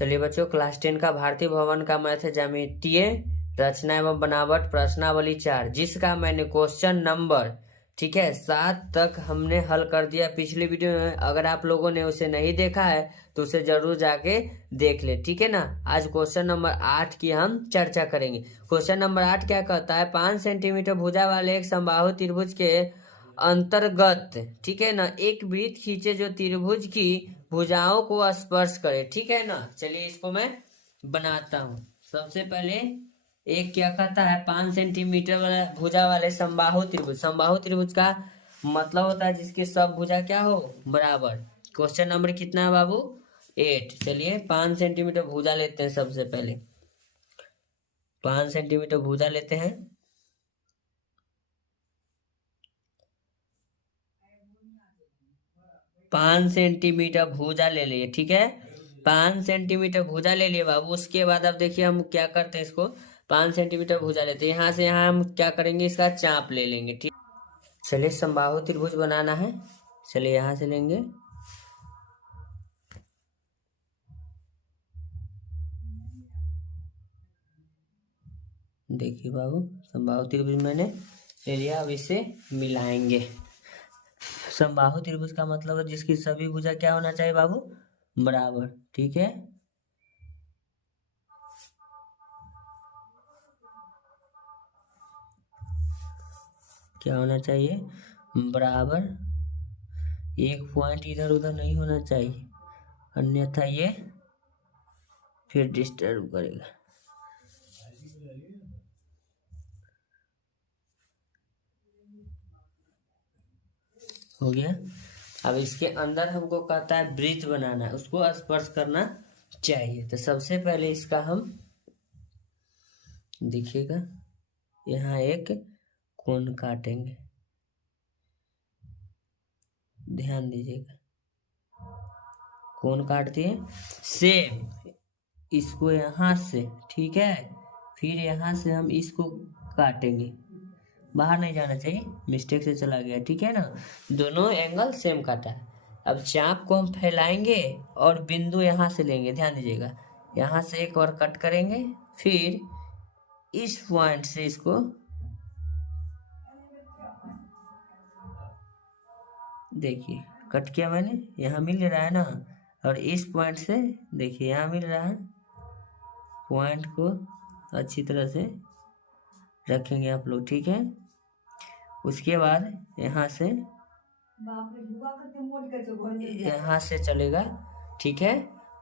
चलिए बच्चों, क्लास 10 का भारतीय भवन का मैथ है ज्यामितीय रचना एवं बनावट प्रश्नावली 4, जिसका मैंने क्वेश्चन नंबर 7 तक हमने हल कर दिया पिछली वीडियो में। अगर आप लोगों ने उसे नहीं देखा है तो उसे जरूर जाके देख ले, ठीक है ना। आज क्वेश्चन नंबर 8 की हम चर्चा करेंगे। क्वेश्चन नंबर 8 क्या कहता है, 5 सेंटीमीटर भुजा वाले एक समबाहु त्रिभुज के अंतर्गत, ठीक है ना, एक वृत्त खींचे जो त्रिभुज की भुजाओं को स्पर्श करे, ठीक है ना। चलिए इसको मैं बनाता हूँ। सबसे पहले एक क्या कहता है, 5 सेंटीमीटर वाला भुजा वाले समबाहु त्रिभुज। समबाहु त्रिभुज का मतलब होता है जिसकी सब भुजा क्या हो, बराबर। क्वेश्चन नंबर कितना है बाबू, 8। चलिए 5 सेंटीमीटर भुजा लेते हैं। सबसे पहले 5 सेंटीमीटर भुजा लेते हैं। पाँच सेंटीमीटर भुजा ले लिए, ठीक है। 5 सेंटीमीटर भुजा ले लिए बाबू। उसके बाद अब देखिए हम क्या करते हैं, इसको 5 सेंटीमीटर भुजा लेते हैं। यहाँ से यहाँ हम क्या करेंगे, इसका चाप ले लेंगे, ठीक। चलिए समबाहु त्रिभुज बनाना है। चलिए यहाँ से लेंगे, देखिए बाबू समबाहु त्रिभुज मैंने ले लिया। अब इसे मिलाएंगे। समबाहु त्रिभुज का मतलब है जिसकी सभी भुजा क्या होना चाहिए बाबू, बराबर, ठीक है। क्या होना चाहिए, बराबर। एक पॉइंट इधर उधर नहीं होना चाहिए, अन्यथा ये फिर डिस्टर्ब करेगा। हो गया। अब इसके अंदर हमको कहता है वृत्त बनाना है, उसको स्पर्श करना चाहिए। तो सबसे पहले इसका हम देखिएगा, यहाँ एक कोण काटेंगे, ध्यान दीजिएगा। कोण काट दिए, सेम इसको यहाँ से, ठीक है। फिर यहाँ से हम इसको काटेंगे, बाहर नहीं जाना चाहिए, मिस्टेक से चला गया, ठीक है ना। दोनों एंगल सेम काटा है। अब चाप को हम फैलाएंगे और बिंदु यहाँ से लेंगे, ध्यान दीजिएगा। यहाँ से एक और कट करेंगे, फिर इस पॉइंट से इसको देखिए कट किया मैंने, यहाँ मिल रहा है ना। और इस पॉइंट से देखिए यहाँ मिल रहा है। पॉइंट को अच्छी तरह से रखेंगे आप लोग, ठीक है। उसके बाद यहाँ से चलेगा, ठीक है।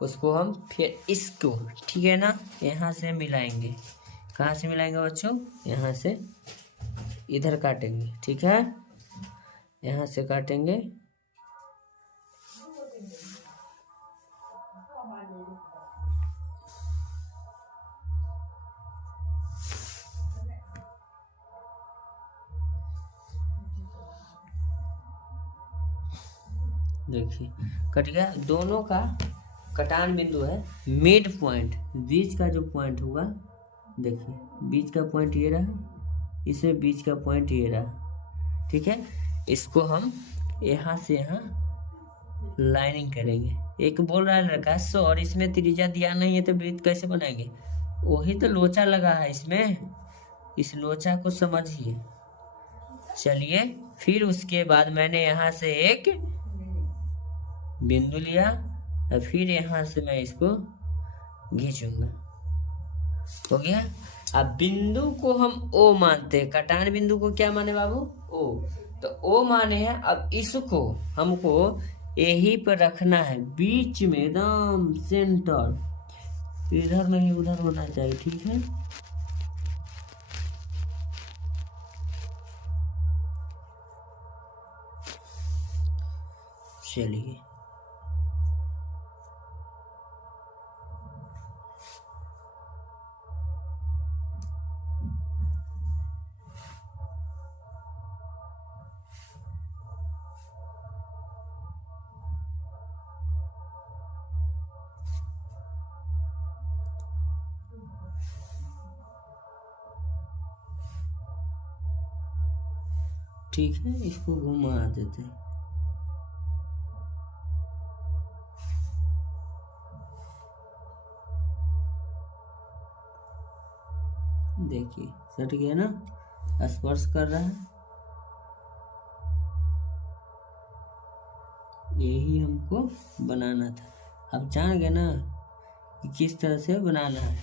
उसको हम फिर इसको, ठीक है ना, यहाँ से मिलाएंगे। कहाँ से मिलाएंगे बच्चों, यहाँ से इधर काटेंगे, ठीक है। यहाँ से काटेंगे, देखिए कट गया। दोनों का कटान बिंदु है मिड पॉइंट, बीच का जो पॉइंट होगा, देखिए बीच का पॉइंट ये रहा, इसे बीच का पॉइंट ये रहा, ठीक है। इसको हम यहाँ से यहाँ लाइनिंग करेंगे। एक बोल रहा है लड़का सर इसमें त्रिज्या दिया नहीं है तो वृत्त कैसे बनाएंगे, वही तो लोचा लगा है इसमें, इस लोचा को समझिए। चलिए फिर उसके बाद मैंने यहाँ से एक बिंदु लिया और फिर यहाँ से मैं इसको खींचूंगा, हो गया। अब बिंदु को हम ओ मानते हैं, कटान बिंदु को क्या माने बाबू, ओ। तो ओ माने हैं। अब इसको हमको यही पर रखना है, बीच में एकदम सेंटर, इधर नहीं उधर होना चाहिए, ठीक है। चलिए ठीक है, इसको घुमा देते हैं। देखिए सट गया ना, स्पर्श कर रहा है। यही हमको बनाना था। अब जान गए ना कि किस तरह से बनाना है।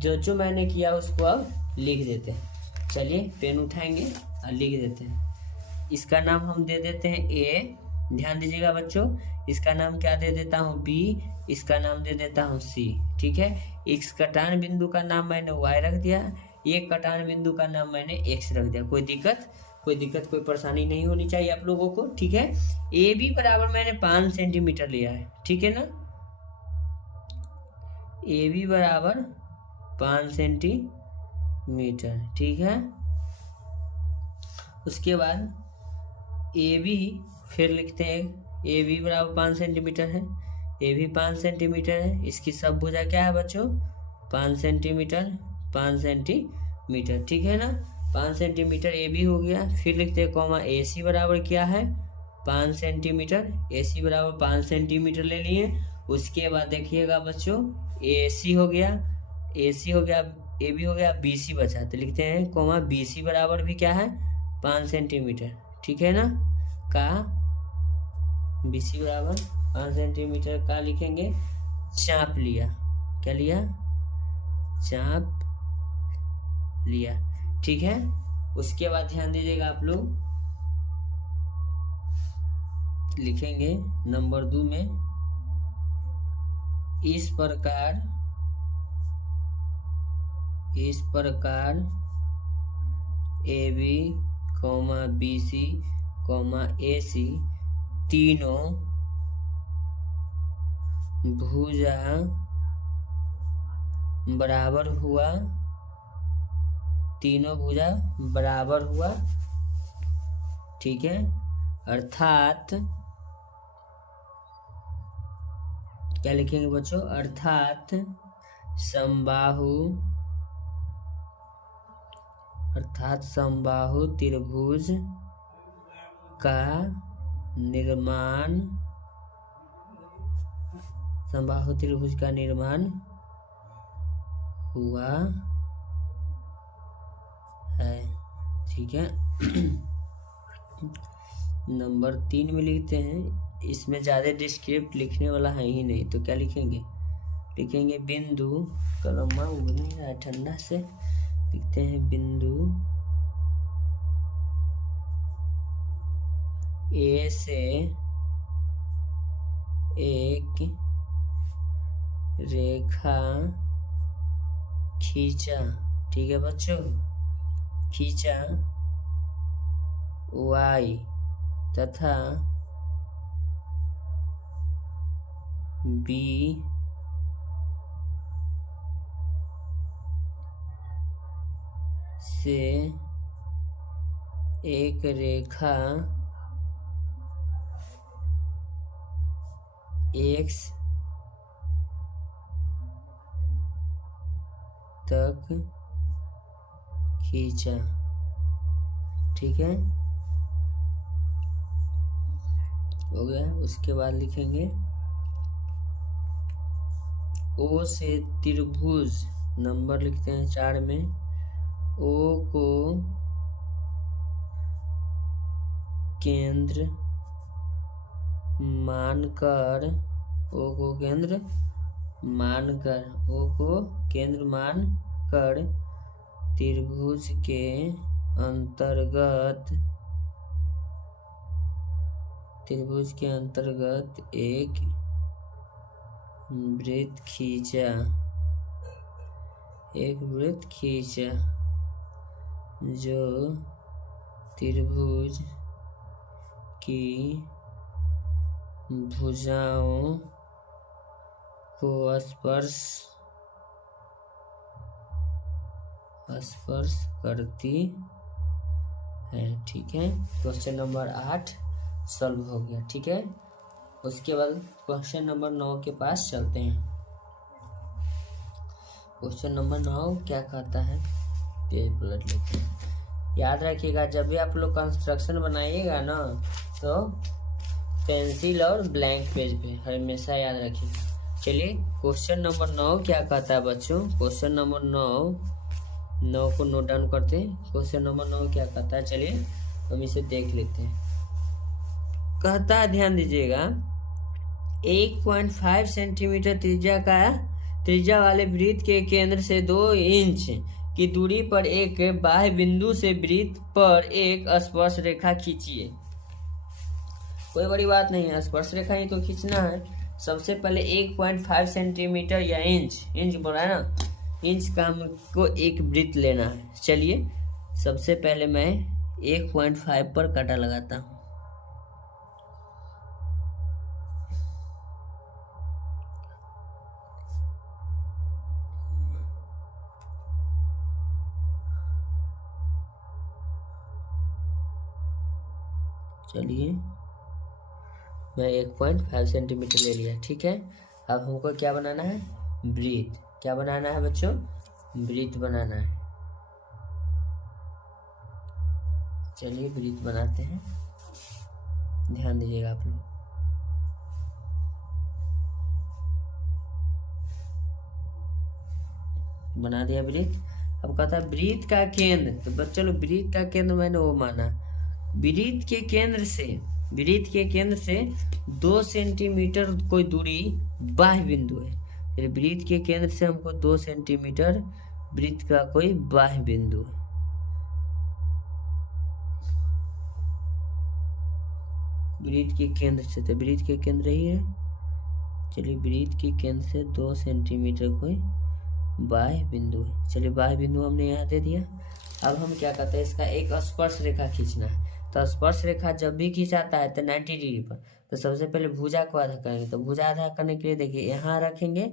जो मैंने किया उसको अब लिख देते हैं। चलिए पेन उठाएंगे और लिख देते हैं। इसका नाम हम दे देते हैं ए, ध्यान दीजिएगा बच्चों। इसका नाम क्या दे देता हूँ बी, इसका नाम दे देता हूँ सी। ठीक है, इस कटान बिंदु का नाम मैंने वाई रख दिया, एक कटान बिंदु का नाम मैंने एक्स रख दिया। कोई दिक्कत कोई परेशानी नहीं होनी चाहिए आप लोगों को। ठीक है, ए बी बराबर मैंने 5 सेंटीमीटर लिया है। ठीक है ना, ए बी बराबर 5 सेंटीमीटर। ठीक है, उसके बाद ए बी फिर लिखते हैं, ए बी बराबर 5 सेंटीमीटर है, ए भी 5 सेंटीमीटर है। इसकी सब भुजा क्या है बच्चों, 5 सेंटीमीटर 5 सेंटीमीटर। ठीक है ना, 5 सेंटीमीटर ए बी हो गया। फिर लिखते हैं कॉमा ए सी बराबर क्या है 5 सेंटीमीटर, ए सी बराबर 5 सेंटीमीटर ले लिए। उसके बाद देखिएगा बच्चों ए सी हो गया, ए सी हो गया, ए बी हो गया, बी सी बचा तो लिखते हैं कॉमा बी सी बराबर भी क्या है 5 सेंटीमीटर। ठीक है ना, का बी सी बराबर 5 सेंटीमीटर का लिखेंगे। चाप लिया, क्या लिया, चाप लिया। ठीक है, उसके बाद ध्यान दीजिएगा आप लोग, लिखेंगे नंबर 2 में इस प्रकार A B comma B C comma A C तीनों भुजा बराबर हुआ, तीनों भुजा बराबर हुआ। ठीक है, अर्थात क्या लिखेंगे बच्चों, अर्थात समबाहु त्रिभुज का निर्माण, समबाहु त्रिभुज का निर्माण हुआ है। ठीक है, नंबर 3 में लिखते हैं, इसमें ज़्यादा डिस्क्रिप्ट लिखने वाला है ही नहीं, तो क्या लिखेंगे, लिखेंगे बिंदु, कलम उग नहीं रहा ठंडा से, लिखते हैं बिंदु ए से एक रेखा खींचा। ठीक है बच्चों, खींचा y तथा b से एक रेखा x तक खींचा। ठीक है, हो गया। उसके बाद लिखेंगे ओ से त्रिभुज, नंबर लिखते हैं 4 में, ओ को केंद्र मानकर, ओ को केंद्र मानकर त्रिभुज के अंतर्गत एक वृत्त खींचा, जो त्रिभुज की भुजाओं को स्पर्श करती है। ठीक है, क्वेश्चन नंबर 8 सॉल्व हो गया। ठीक है, उसके बाद क्वेश्चन नंबर 9 के पास चलते हैं। क्वेश्चन नंबर 9 क्या कहता है, पेज पलट लेते हैं। याद रखिएगा, जब भी आप लोग कंस्ट्रक्शन बनाइएगा ना, तो पेंसिल और ब्लैंक पेज पे हमेशा याद रखिएगा। चलिए क्वेश्चन नंबर 9 क्या कहता है बच्चों, क्वेश्चन नंबर 9 9 को नोट डाउन करते हैं। क्वेश्चन नंबर 9 क्या कहता है, चलिए हम इसे देख लेते हैं। कहता है, ध्यान दीजिएगा, 1.5 सेंटीमीटर त्रिज्या वाले वृत्त के केंद्र से 2 इंच की दूरी पर एक बाह्य बिंदु से वृत्त पर एक स्पर्श रेखा खींचिए। कोई बड़ी बात नहीं है, स्पर्श रेखा ही तो खींचना है। सबसे पहले 1.5 सेंटीमीटर या इंच बोल रहा है ना, इंच का हमको एक वृत्त लेना है। चलिए सबसे पहले मैं 1.5 पर काटा लगाता हूँ। चलिए मैं 1.5 सेंटीमीटर ले लिया, ठीक है। अब हमको क्या बनाना है, वृत्त। क्या बनाना है बच्चों, वृत्त बनाना है। चलिए वृत्त बनाते हैं, ध्यान दीजिएगा आप लोग। बना दिया वृत्त। अब कहता है वृत्त का केंद्र, तो बच्चों वृत्त का केंद्र मैंने वो माना, वृत्त के केंद्र से 2 सेंटीमीटर कोई दूरी बाह्य बिंदु है। वृत्त के केंद्र से हमको 2 सेंटीमीटर वृत्त का कोई बाह्य बिंदु है। वृत्त के केंद्र से, तो वृत्त के केंद्र ही है। चलिए वृत्त के केंद्र से 2 सेंटीमीटर कोई बाह्य बिंदु है। चलिए बाह्य बिंदु हमने यहाँ दे दिया। अब हम क्या करते हैं, इसका एक स्पर्श रेखा खींचना है। तो स्पर्श रेखा जब भी खींचाता है तो 90 डिग्री पर, तो सबसे पहले भुजा को आधा करेंगे। तो भुजा आधा करने के लिए देखिए यहाँ रखेंगे,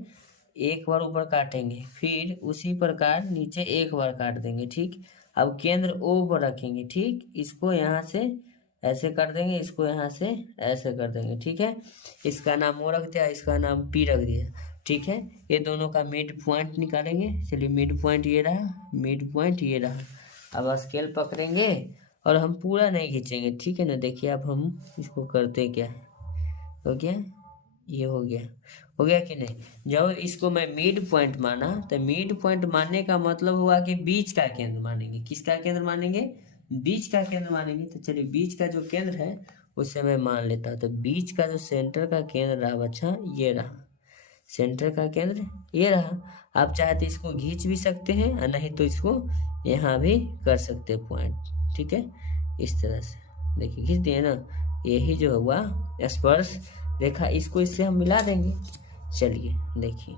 एक बार ऊपर काटेंगे, फिर उसी प्रकार नीचे एक बार काट देंगे, ठीक। अब केंद्र O पर रखेंगे, ठीक। इसको यहाँ से ऐसे कर देंगे, इसको यहाँ से ऐसे कर देंगे, ठीक है। इसका नाम O रख दिया, इसका नाम P रख दिया, ठीक है। ये दोनों का मिड पॉइंट निकालेंगे। चलिए मिड पॉइंट ये रहा, मिड पॉइंट ये रहा। अब स्केल पकड़ेंगे और हम पूरा नहीं खींचेंगे, ठीक है ना। देखिए अब हम इसको करते क्या है, हो गया, ये हो गया कि नहीं। जब इसको मैं मिड पॉइंट माना, तो मिड पॉइंट मानने का मतलब हुआ कि बीच का केंद्र मानेंगे। किसका केंद्र मानेंगे, बीच का केंद्र मानेंगे। तो चलिए बीच का जो केंद्र है उसे मैं मान लेता हूँ। तो बीच का जो सेंटर का केंद्र रहा बच्चा, ये रहा सेंटर का केंद्र, ये रहा। आप चाहे तो इसको खींच भी सकते हैं और नहीं तो इसको यहाँ भी कर सकते हैं पॉइंट, ठीक है। इस तरह से देखिए खींच दिए ना, यही जो हुआ स्पर्श रेखा, इसको इससे हम मिला देंगे। चलिए देखिए,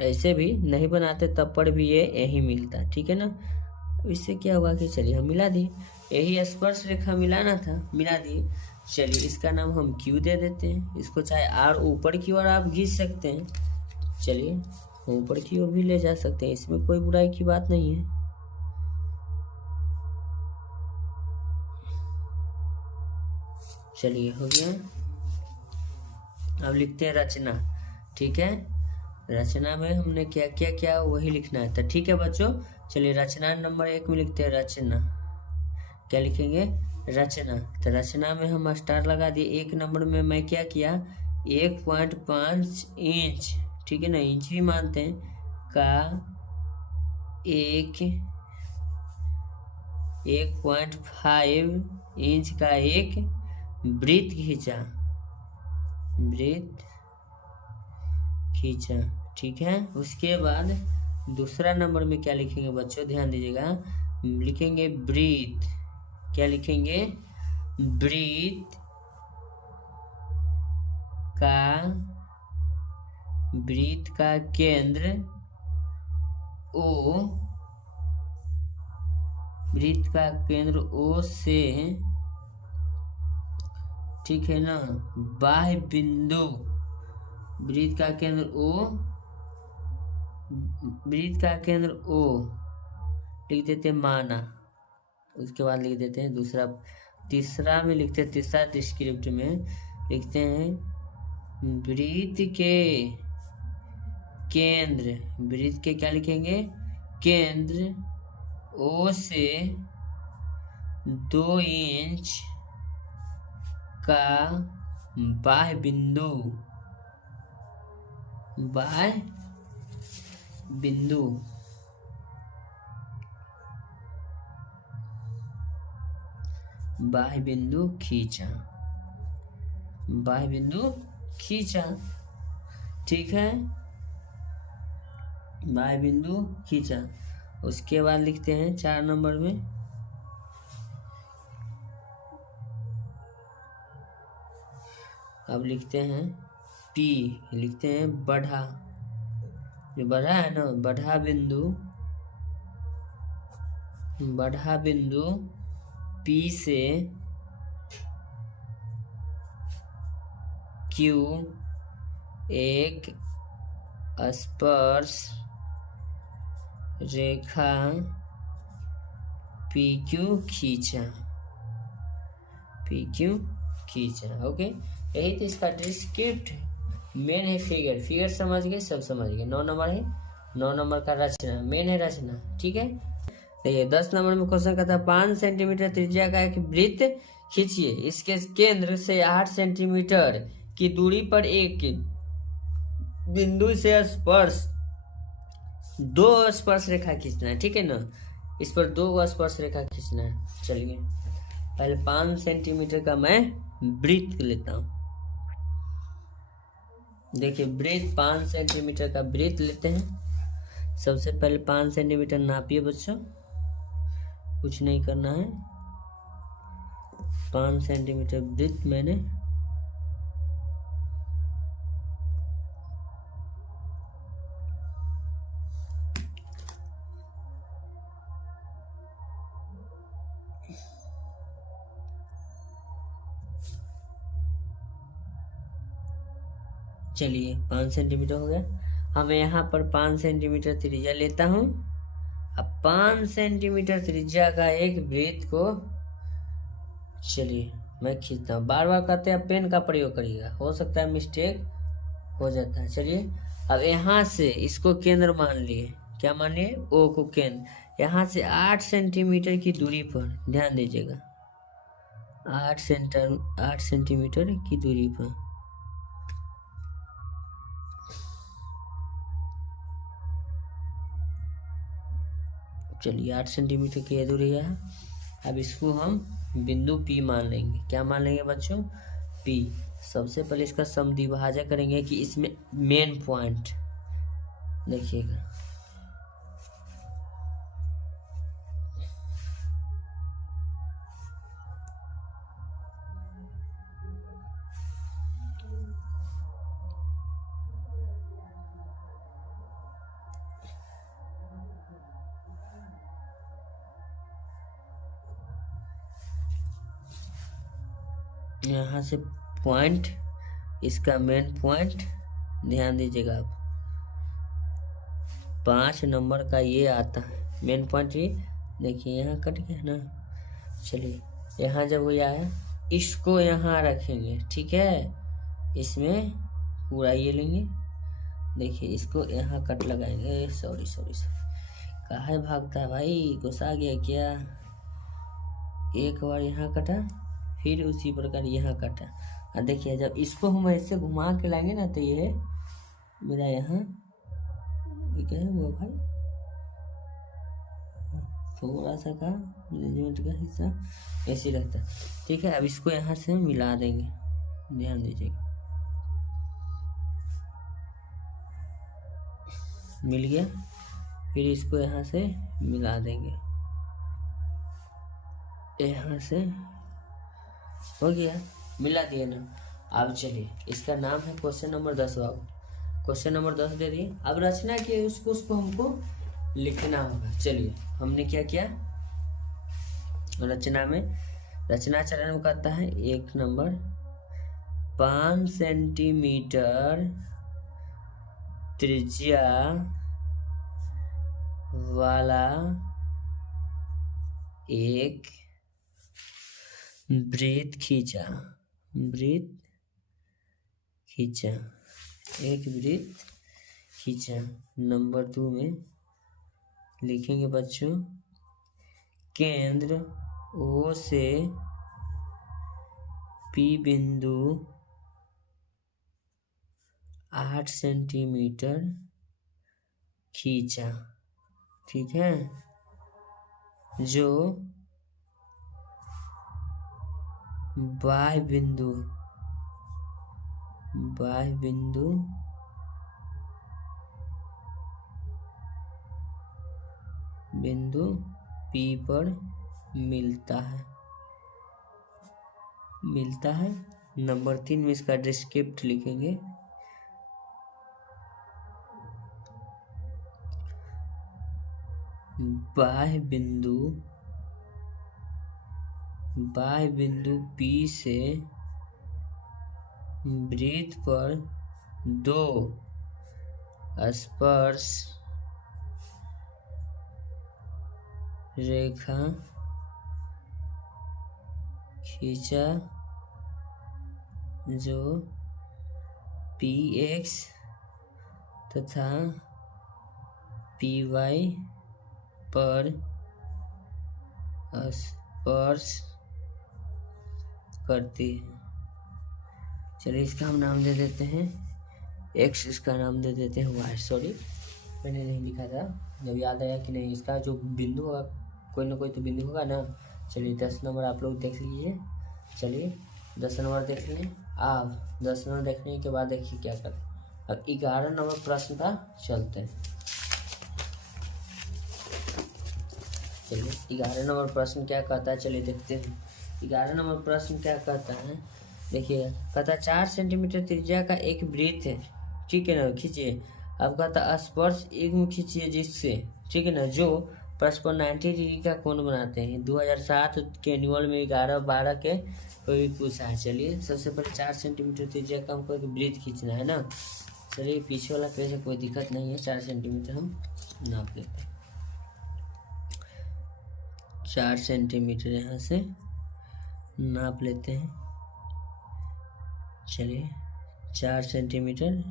ऐसे भी नहीं बनाते तब पर भी ये यही मिलता, ठीक है ना। अब इससे क्या हुआ कि चलिए हम मिला दिए, यही स्पर्श रेखा मिलाना था, मिला दिए। चलिए इसका नाम हम Q दे देते हैं। इसको चाहे R ऊपर की ओर आप खींच सकते हैं, चलिए ऊपर की ओर भी ले जा सकते हैं, इसमें कोई बुराई की बात नहीं है। चलिए हो गया। अब लिखते हैं रचना, ठीक है। रचना में हमने क्या क्या किया वही लिखना है, तो ठीक है बच्चों। चलिए रचना नंबर 1 में लिखते हैं रचना। क्या लिखेंगे, रचना। तो रचना में हम स्टार लगा दिए। 1 नंबर में मैं क्या किया, 1.5 इंच, ठीक है ना, इंच भी मानते हैं, का 1.5 इंच का एक वृत्त खींचा, ठीक है। उसके बाद दूसरा नंबर में क्या लिखेंगे बच्चों, ध्यान दीजिएगा, लिखेंगे वृत्त। क्या लिखेंगे, वृत्त का केंद्र O, वृत्त का केंद्र O से, ठीक है ना, बाह्य बिंदु, वृत्त का केंद्र O लिख देते हैं माना। उसके बाद लिख देते हैं दूसरा, तीसरा में लिखते हैं, तीसरा डिस्क्रिप्ट में लिखते हैं वृत्त के क्या लिखेंगे, केंद्र O से 2 इंच का बाह्य बिंदु बाह्य बिंदु खींचा, बाह्य बिंदु खींचा, ठीक है, बाह्य बिंदु खींचा। उसके बाद लिखते हैं 4 नंबर में, अब लिखते हैं P, लिखते हैं बढ़ा, जो बढ़ा है ना, बढ़ा बिंदु P से Q एक स्पर्श रेखा PQ खींचा, PQ खींचा। ओके, यही तो इसका डिस्क्रिप्ट मेन है। फिगर, फिगर समझ गए, सब समझ गए। 9 नंबर है, 9 नंबर का रचना, मेन है रचना, ठीक है। देखिए 10 नंबर में क्वेश्चन कहता है 5 सेंटीमीटर त्रिज्या का एक वृत्त खींचिए, इसके केंद्र से 8 सेंटीमीटर की दूरी पर एक बिंदु से स्पर्श 2 स्पर्श रेखा खींचना है, ठीक है ना। इस पर 2 स्पर्श रेखा खींचना है। चलिए पहले 5 सेंटीमीटर का मैं वृत्त लेता हूं। देखिए वृत्त 5 सेंटीमीटर का वृत्त लेते हैं। सबसे पहले 5 सेंटीमीटर नापिए बच्चों, कुछ नहीं करना है। 5 सेंटीमीटर वृत्त मैंने चलिए 5 सेंटीमीटर हो गया। हमें यहाँ पर 5 सेंटीमीटर त्रिज्या लेता हूँ। अब 5 सेंटीमीटर त्रिज्या का एक वृत्त को चलिए मैं खींचता हूँ। बार बार कहते हैं पेन का प्रयोग करिएगा, हो सकता है मिस्टेक हो जाता है। चलिए अब यहाँ से इसको केंद्र मान लिए, क्या मान लिए, ओ को केंद्र। यहाँ से 8 सेंटीमीटर की दूरी पर ध्यान दीजिएगा, 8 सेंटीमीटर की दूरी पर चलिए 8 सेंटीमीटर की दूरी है। अब इसको हम बिंदु P मान लेंगे। क्या मान लेंगे बच्चों, P। सबसे पहले इसका समद्विभाजक करेंगे कि इसमें मेन पॉइंट देखिएगा, यहाँ से पॉइंट, इसका मेन पॉइंट ध्यान दीजिएगा आप, 5 नंबर का ये आता है मेन पॉइंट। ये देखिए यहाँ कट गया ना। चलिए यहाँ जब वो आया, इसको यहाँ रखेंगे, ठीक है। इसमें पूरा ये लेंगे, देखिए इसको यहाँ कट लगाएंगे। सॉरी कहाँ भागता है भाई, गुस्सा गया क्या। एक बार यहाँ कटा, फिर उसी प्रकार यहाँ काटा। और देखिए जब इसको हम ऐसे घुमा के लाएंगे ना, तो ये मेरा यहाँ क्या है वो भाई, थोड़ा सा का मैनेजमेंट का हिस्सा ऐसे रहता है, ठीक है। अब इसको यहाँ से मिला देंगे, ध्यान दीजिएगा, मिल गया। फिर इसको यहाँ से मिला देंगे, यहाँ से हो गया, मिला दिए ना। अब चलिए इसका नाम है क्वेश्चन नंबर 10। बाबू क्वेश्चन नंबर 10 दे दिए। अब रचना किए उसको हमको लिखना होगा। चलिए हमने क्या किया, रचना में, रचना चरण में कहता है 1 नंबर 5 सेंटीमीटर त्रिज्या वाला एक वृत्त खींचा, एक वृत्त खींचा। नंबर 2 में लिखेंगे बच्चों, केंद्र O से P बिंदु 8 सेंटीमीटर खींचा, ठीक है, जो बाह्य बिंदु बिंदु P पर मिलता है। नंबर 3 में इसका डिस्क्रिप्ट लिखेंगे। बाह्य बिंदु P से वृत्त पर 2 स्पर्श रेखा खींचा, जो PX तथा PY पर स्पर्श करती है। चलिए इसका हम नाम दे देते हैं X, इसका नाम दे देते हैं Y। सॉरी मैंने नहीं लिखा था, जब याद आया कि नहीं, इसका जो बिंदु होगा, कोई ना कोई तो बिंदु होगा ना। चलिए 10 नंबर आप लोग देख लीजिए। चलिए 10 नंबर देख लें आप। 10 नंबर देखने के बाद देखिए क्या करें। अब 11 नंबर प्रश्न का चलते हैं। चलिए 11 नंबर प्रश्न क्या कहता है, चलिए देखते हैं। 11 नंबर प्रश्न क्या कहता है, देखिए कहता 4 सेंटीमीटर त्रिज्या का एक वृत्त है, ठीक है ना, खींचिए। अब कहता स्पर्श युग्म खींचिए जिससे, ठीक है ना, जो परस्पर 90 डिग्री का कोण बनाते हैं। 2007 के एनुअल में 11-12 के कोई भी पूछा है। चलिए सबसे पहले 4 सेंटीमीटर त्रिज्या का हमको एक वृत्त खींचना है ना। चलिए पीछे वाला पेज है, कोई दिक्कत नहीं है, 4 सेंटीमीटर हम नाप लेते हैं। 4 सेंटीमीटर यहाँ से नाप लेते हैं। चलिए 4 सेंटीमीटर,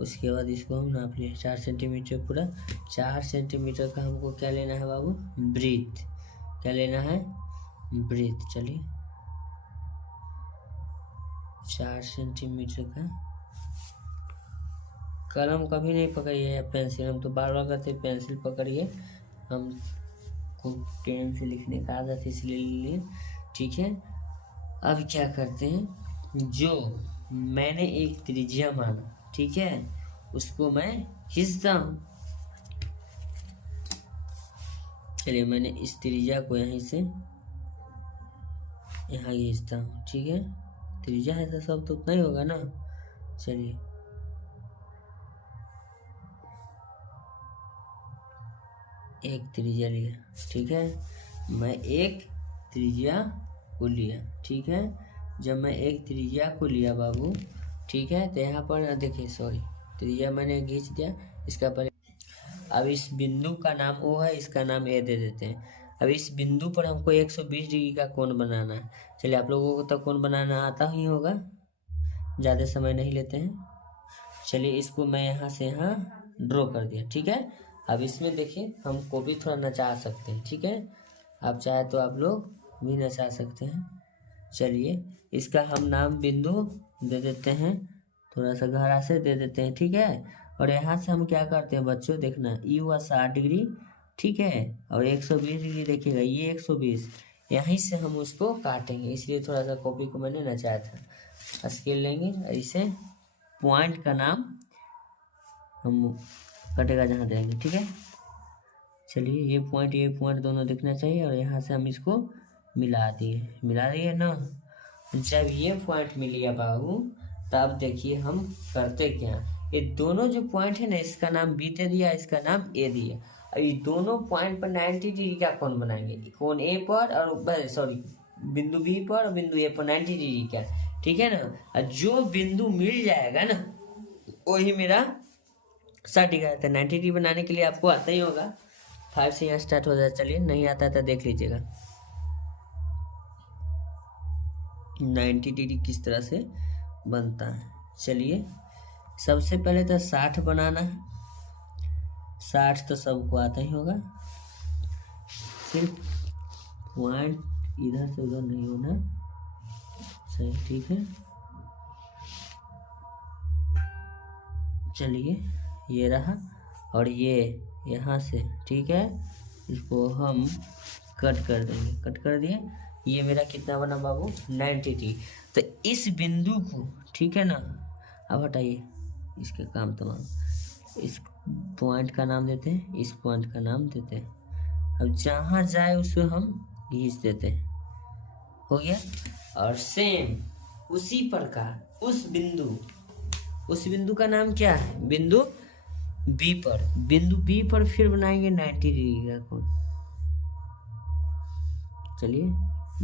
उसके बाद इसको हम नाप लिए 4 सेंटीमीटर पूरा। 4 सेंटीमीटर का हमको क्या लेना है बाबू, वृत्त। क्या लेना है, वृत्त। चलिए 4 सेंटीमीटर का, कलम कभी नहीं पकड़िए या पेंसिल, हम तो बार बार कहते पेंसिल पकड़िए, हम को पेन से लिखने का आदत इसलिए लिए, ठीक है। अब क्या करते हैं, जो मैंने एक त्रिज्या माना, ठीक है, उसको मैं खींचता हूँ। चलिए मैंने इस त्रिज्या को यहीं से यहाँ खींचता हूँ, ठीक है। त्रिज्या है तो सब तो उतना ही होगा ना। चलिए एक त्रिज्या लिया, ठीक है, मैं एक त्रिज्या को लिया, ठीक है। जब मैं एक त्रिज्या को लिया बाबू, ठीक है, तो यहाँ पर देखिए, सॉरी, त्रिज्या मैंने खींच दिया, इसका पहले। अब इस बिंदु का नाम O है, इसका नाम A दे देते हैं। अब इस बिंदु पर हमको 120 डिग्री का कोण बनाना है। चलिए आप लोगों को तो कोण बनाना आता ही होगा, ज़्यादा समय नहीं लेते हैं। चलिए इसको मैं यहाँ से यहाँ ड्रॉ कर दिया, ठीक है। अब इसमें देखिए हमको भी थोड़ा नचा सकते हैं, ठीक है, आप चाहे तो आप लोग भी नचा सकते हैं। चलिए इसका हम नाम बिंदु दे देते हैं, थोड़ा सा गहरा से दे देते हैं, ठीक है। और यहाँ से हम क्या करते हैं बच्चों, देखना ये हुआ 60 डिग्री, ठीक है, और 120 डिग्री देखिएगा, ये 120, यहीं से हम उसको काटेंगे, इसलिए थोड़ा सा कॉपी को मैंने नचाया था। स्केल लेंगे, ऐसे पॉइंट का नाम हम कटेगा जहाँ देंगे, ठीक है। चलिए ये पॉइंट दोनों दिखना चाहिए, और यहाँ से हम इसको मिला दिए ना। जब ये पॉइंट मिल गया बाबू, तब देखिए हम करते क्या, ये दोनों जो पॉइंट है ना, इसका नाम B दे दिया, इसका नाम A दिया, और ये दोनों पॉइंट पर 90 डिग्री का कोण बनाएंगे, कोण A पर और सॉरी बिंदु B पर और बिंदु A पर 90 डिग्री का, ठीक है ना। और जो बिंदु मिल जाएगा ना, वही मेरा सटीक आता है। 90 डिग्री बनाने के लिए आपको आता ही होगा, 5 से यहाँ स्टार्ट हो जाए। चलिए नहीं आता है तो देख लीजिएगा 90 डिग्री किस तरह से बनता है। चलिए सबसे पहले तो 60 बनाना है, 60 तो सबको आता ही होगा, सिर्फ पॉइंट इधर से उधर नहीं होना, सही, ठीक है। चलिए ये रहा, और ये यहाँ से, ठीक है, इसको हम कट कर देंगे, कट कर दिए। ये मेरा कितना बना बाबू, 90 डिग्री। तो इस बिंदु को, ठीक है ना, अब हटाइए इसके काम तमाम, इस पॉइंट का नाम देते हैं, इस पॉइंट का नाम देते हैं। अब जहाँ जाए उसको हम खींच देते हैं, हो गया। और सेम उसी प्रकार उस बिंदु का नाम क्या है, बिंदु बी पर, बिंदु बी पर फिर बनाएंगे 90 डिग्री का कोण। चलिए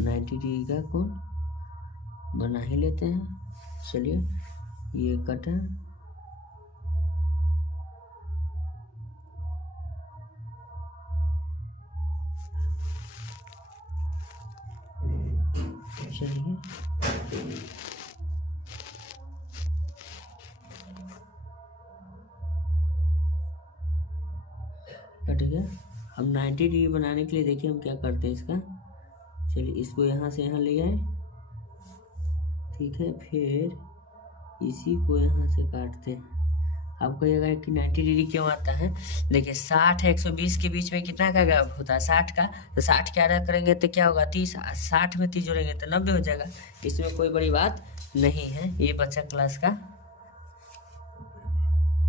90 डिग्री का कोण बना ही लेते हैं। चलिए ये कट है, चलिए कट गया। अब 90 डिग्री बनाने के लिए देखिए हम क्या करते हैं इसका। चलिए इसको यहाँ से यहाँ ले आए, ठीक है, फिर इसी को यहाँ से काटते हैं। आप कहिएगा कि 90 डिग्री क्यों आता है, देखिए 60 है 120 के बीच में कितना का गैप होता है, 60 का। तो 60 क्या रहा करेंगे तो क्या होगा, 30, 60 में 30 जोड़ेंगे तो 90 हो जाएगा। इसमें कोई बड़ी बात नहीं है, ये बच्चा क्लास का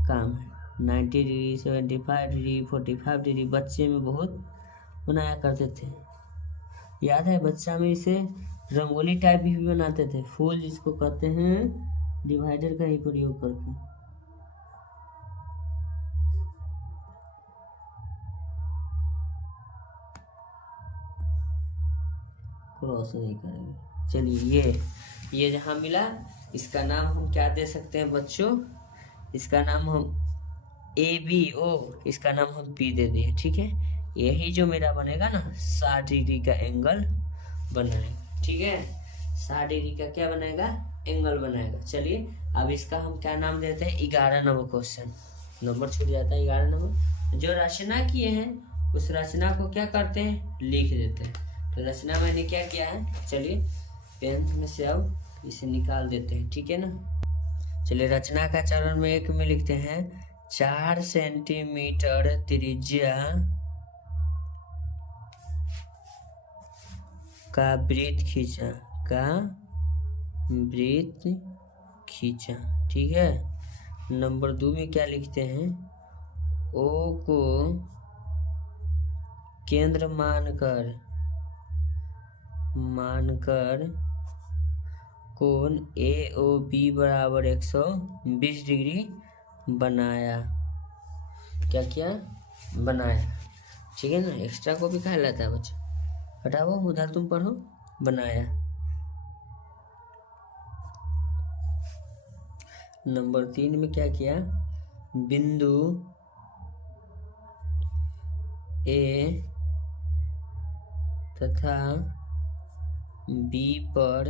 काम है। 90 डिग्री, 75 डिग्री, 45 डिग्री बच्चे में बहुत बनाया करते थे। याद है बच्चा में इसे रंगोली टाइप भी बनाते थे, फूल जिसको कहते हैं, डिवाइडर का ही प्रयोग करके। क्रॉस नहीं करेंगे। चलिए ये जहाँ मिला, इसका नाम हम क्या दे सकते हैं बच्चों, इसका नाम हम ABO, इसका नाम हम P दे दिए, ठीक है। यही जो मेरा बनेगा ना 60 डिग्री का एंगल बनाएगा, ठीक है, 60 डिग्री का क्या बनाएगा, एंगल बनाएगा। चलिए अब इसका हम क्या नाम देते हैं, 11 नंबर क्वेश्चन, नंबर छूट जाता है 11 नंबर। जो रचना किए हैं उस रचना को क्या करते हैं, लिख देते हैं। तो रचना मैंने क्या किया है, चलिए पेन में से अब इसे निकाल देते हैं, ठीक है ना। चलिए रचना का चरण में 1 में लिखते हैं, 4 सेंटीमीटर त्रिज्या का वृत्त खींचा, ठीक है। नंबर 2 में क्या लिखते हैं, O को केंद्र मानकर कोण AOB बराबर 120 डिग्री बनाया। क्या किया, बनाया, ठीक है ना। एक्स्ट्रा को भी कहा जाता है बच्चा, हटाओ उधर तुम पढ़ो, बनाया। नंबर 3 में क्या किया, बिंदु A तथा B पर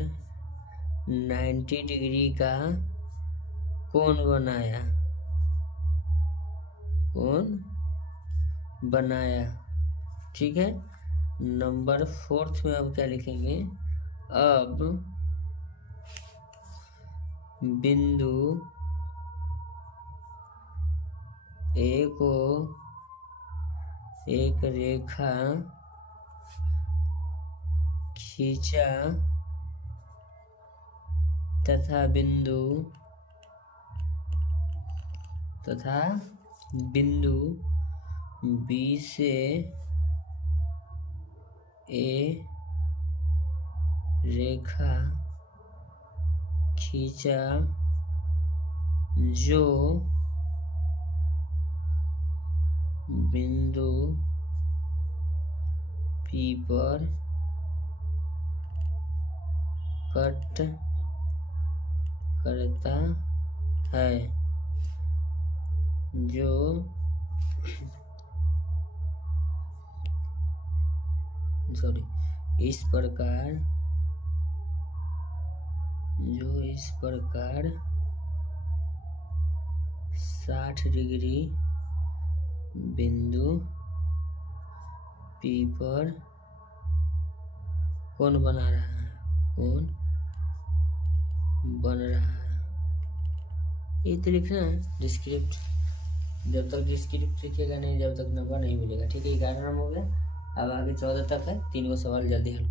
90 डिग्री का कोण बनाया, ठीक है। नंबर 4 में अब क्या लिखेंगे, अब बिंदु A को एक रेखा खींचा तथा बिंदु B से A रेखा खींचा जो बिंदु P पर कट करता है, जो इस प्रकार 60 डिग्री बिंदु P पर कोण बना रहा है, कोण बन रहा है। ये तो लिखना है डिस्क्रिप्ट जब तक डिस्क्रिप्ट लिखिएगा नहीं, जब तक नंबर नहीं मिलेगा। ठीक है, 11 नंबर हो गया। अब आगे 14 तक है, 3 गो सवाल जल्दी हल